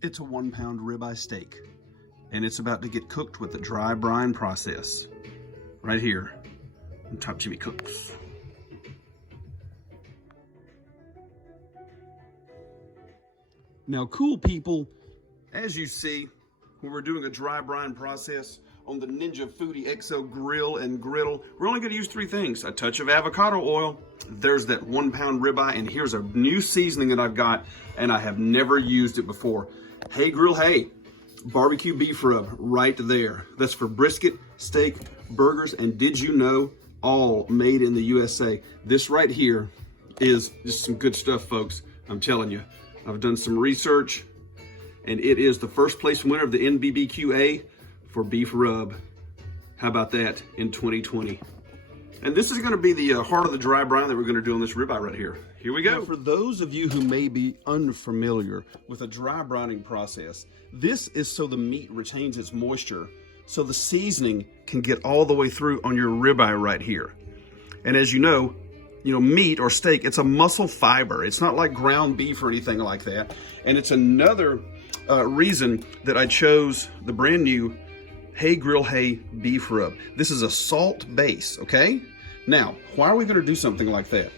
It's a 1 pound ribeye steak, and it's about to get cooked with the dry brine process right here on Top Jimmy Cooks. Now, cool people, as you see, when we're doing a dry brine process on the Ninja Foodi XL grill and griddle, we're only going to use 3 things: a touch of avocado oil, there's that 1 pound ribeye, and here's a new seasoning that I've got, and I have never used it before. Hey Grill, hey, barbecue beef rub right there. That's for brisket, steak, burgers, and did you know, all made in the USA. This right here is just some good stuff, folks. I'm telling you, I've done some research, and it is the first place winner of the NBBQA for beef rub. How about that in 2020? And this is going to be the heart of the dry brine that we're going to do on this ribeye right here. Here we go. Now, for those of you who may be unfamiliar with a dry brining process, this is so the meat retains its moisture, so the seasoning can get all the way through on your ribeye right here. And as you know, meat or steak, it's a muscle fiber. It's not like ground beef or anything like that. And it's another reason that I chose the brand new Hey Grill, Hey beef rub. This is a salt base, okay? Now, why are we gonna do something like that?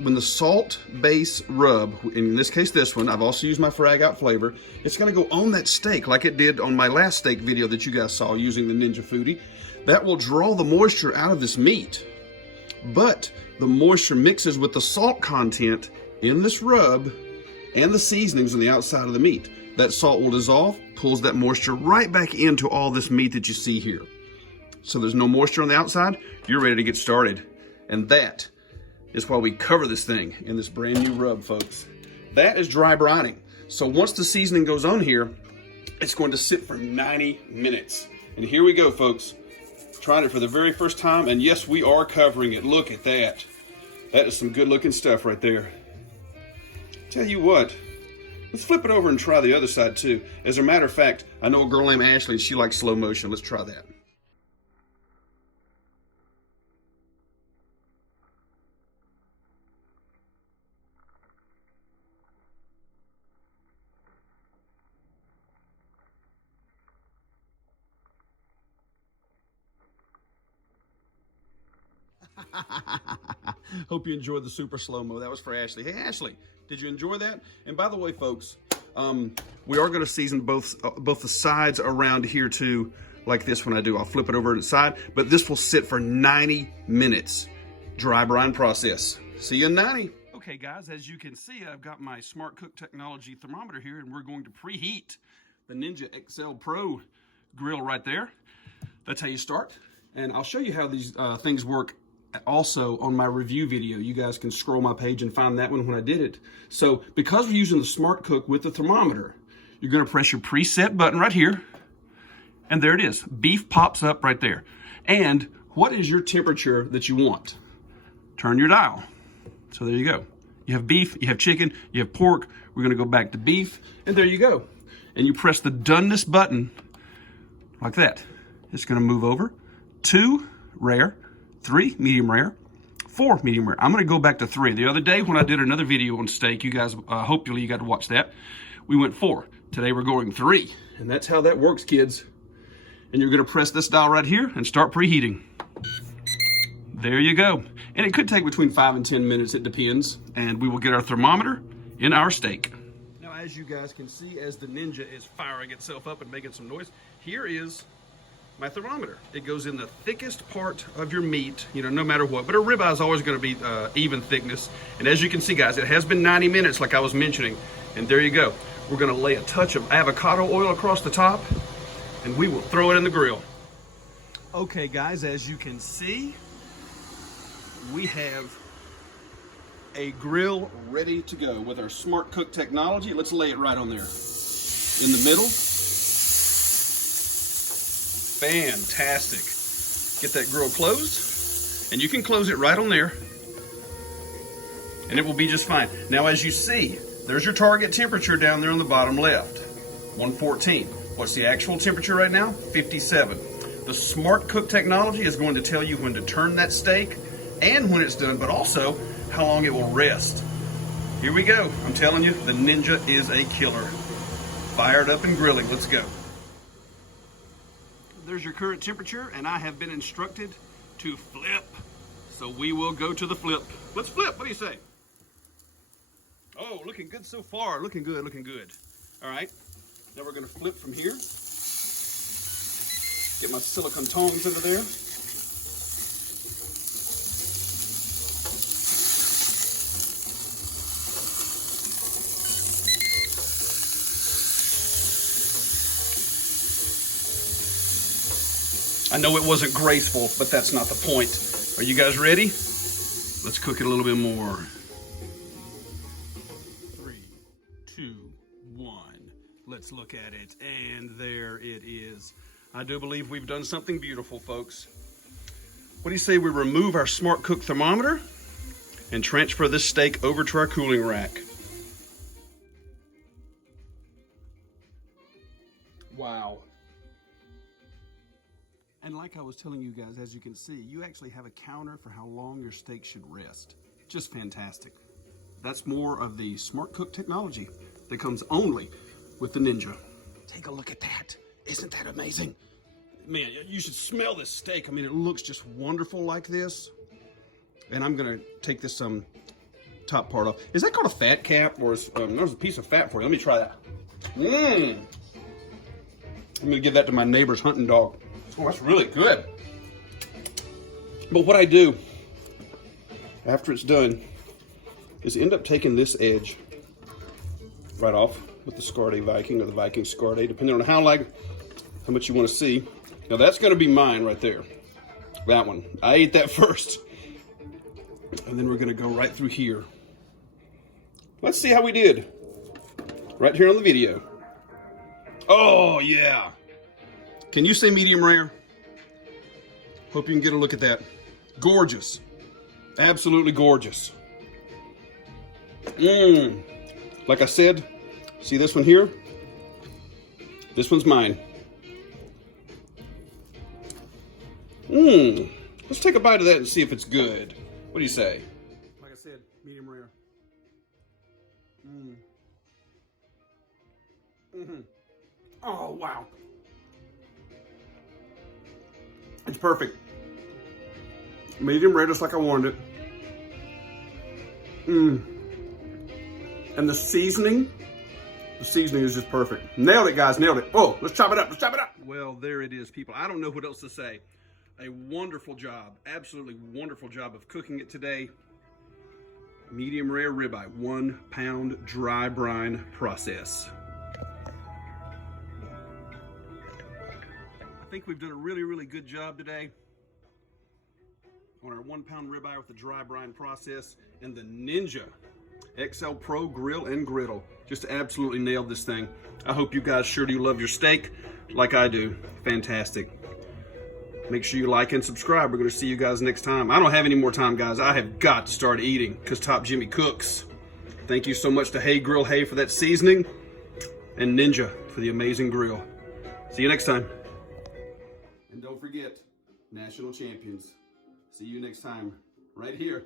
When the salt base rub, in this case this one, I've also used my frag out flavor, it's gonna go on that steak like it did on my last steak video that you guys saw using the Ninja Foodi. That will draw the moisture out of this meat. But the moisture mixes with the salt content in this rub and the seasonings on the outside of the meat. That salt will dissolve, pulls that moisture right back into all this meat that you see here. So there's no moisture on the outside, you're ready to get started. And that is why we cover this thing in this brand new rub, folks. That is dry brining. So once the seasoning goes on here, it's going to sit for 90 minutes. And here we go, folks. Trying it for the very first time, and yes, we are covering it. Look at that. That is some good looking stuff right there. Tell you what, let's flip it over and try the other side too. As a matter of fact, I know a girl named Ashley, and she likes slow motion. Let's try that. Hope you enjoyed the super slow-mo. That was for Ashley. Hey Ashley, did you enjoy that? And by the way, folks, we are going to season both the sides around here too, like this when I do. I'll flip it over to the side, but this will sit for 90 minutes. Dry brine process. See you in 90. Okay guys, as you can see, I've got my Smart Cook Technology thermometer here, and we're going to preheat the Ninja XL Pro grill right there. That's how you start. And I'll show you how these things work also on my review video. You guys can scroll my page and find that one when I did it. So because we're using the Smart Cook with the thermometer, you're gonna press your preset button right here, and there it is. Beef pops up right there. And what is your temperature that you want? Turn your dial. So there you go. You have beef, you have chicken, you have pork. We're gonna go back to beef, and there you go. And you press the doneness button like that. It's gonna move over. 2, rare. 3, medium rare. 4, medium rare. I'm gonna go back to 3. The other day when I did another video on steak, you guys, hopefully you got to watch that, we went 4. Today we're going 3. And that's how that works, kids. And you're gonna press this dial right here and start preheating. There you go. And it could take between 5 and 10 minutes, it depends. And we will get our thermometer in our steak. Now, as you guys can see, as the Ninja is firing itself up and making some noise, here is my thermometer. It goes in the thickest part of your meat, no matter what. But a ribeye is always going to be even thickness. And as you can see, guys, it has been 90 minutes, like I was mentioning. And there you go. We're going to lay a touch of avocado oil across the top, and we will throw it in the grill. Okay, guys, as you can see, we have a grill ready to go with our Smart Cook technology. Let's lay it right on there in the middle. Fantastic. Get that grill closed, and you can close it right on there, and it will be just fine. Now, as you see, there's your target temperature down there on the bottom left, 114. What's the actual temperature right now? 57. The Smart Cook technology is going to tell you when to turn that steak and when it's done, but also how long it will rest. Here we go. I'm telling you, the Ninja is a killer. fired up and grilling. Let's go. There's your current temperature, and I have been instructed to flip. So we will go to the flip. Let's flip. What do you say? Oh, looking good so far. Looking good, looking good. All right. Now we're going to flip from here. Get my silicone tongs under there. I know it wasn't graceful, but that's not the point. Are you guys ready? Let's cook it a little bit more. 3, 2, 1. Let's look at it. And there it is. I do believe we've done something beautiful, folks. What do you say we remove our Smart Cook thermometer and transfer this steak over to our cooling rack? Wow. And like I was telling you guys, as you can see, you actually have a counter for how long your steak should rest. Just fantastic. That's more of the Smart Cook technology that comes only with the Ninja. Take a look at that. Isn't that amazing? Man, you should smell this steak. I mean, it looks just wonderful like this. And I'm gonna take this top part off. Is that called a fat cap, or is, there's a piece of fat for you? Let me try that. I'm gonna give that to my neighbor's hunting dog. Oh, that's really good. But what I do after it's done is end up taking this edge right off with the Scarde Viking or the Viking Scarde, depending on how much you want to see. Now that's going to be mine right there. That one. I ate that first. And then we're going to go right through here. Let's see how we did. Right here on the video. Oh, yeah. Can you say medium rare? Hope you can get a look at that. Gorgeous. Absolutely gorgeous. Like I said, see this one here? This one's mine. Let's take a bite of that and see if it's good. What do you say? Like I said, medium rare. Oh, wow. It's perfect. Medium rare, just like I wanted it. And the seasoning is just perfect. Nailed it, guys, nailed it. Oh, let's chop it up, let's chop it up. Well, there it is, people. I don't know what else to say. A wonderful job, absolutely wonderful job of cooking it today. Medium rare ribeye, 1 pound dry brine process. I think we've done a really, really good job today on our 1 pound ribeye with the dry brine process and the Ninja XL Pro Grill and Griddle. Just absolutely nailed this thing. I hope you guys sure do love your steak like I do. Fantastic. Make sure you like and subscribe. We're going to see you guys next time. I don't have any more time, guys. I have got to start eating because Top Jimmy cooks. Thank you so much to Hey Grill Hey for that seasoning and Ninja for the amazing grill. See you next time. And don't forget, national champions. See you next time, right here.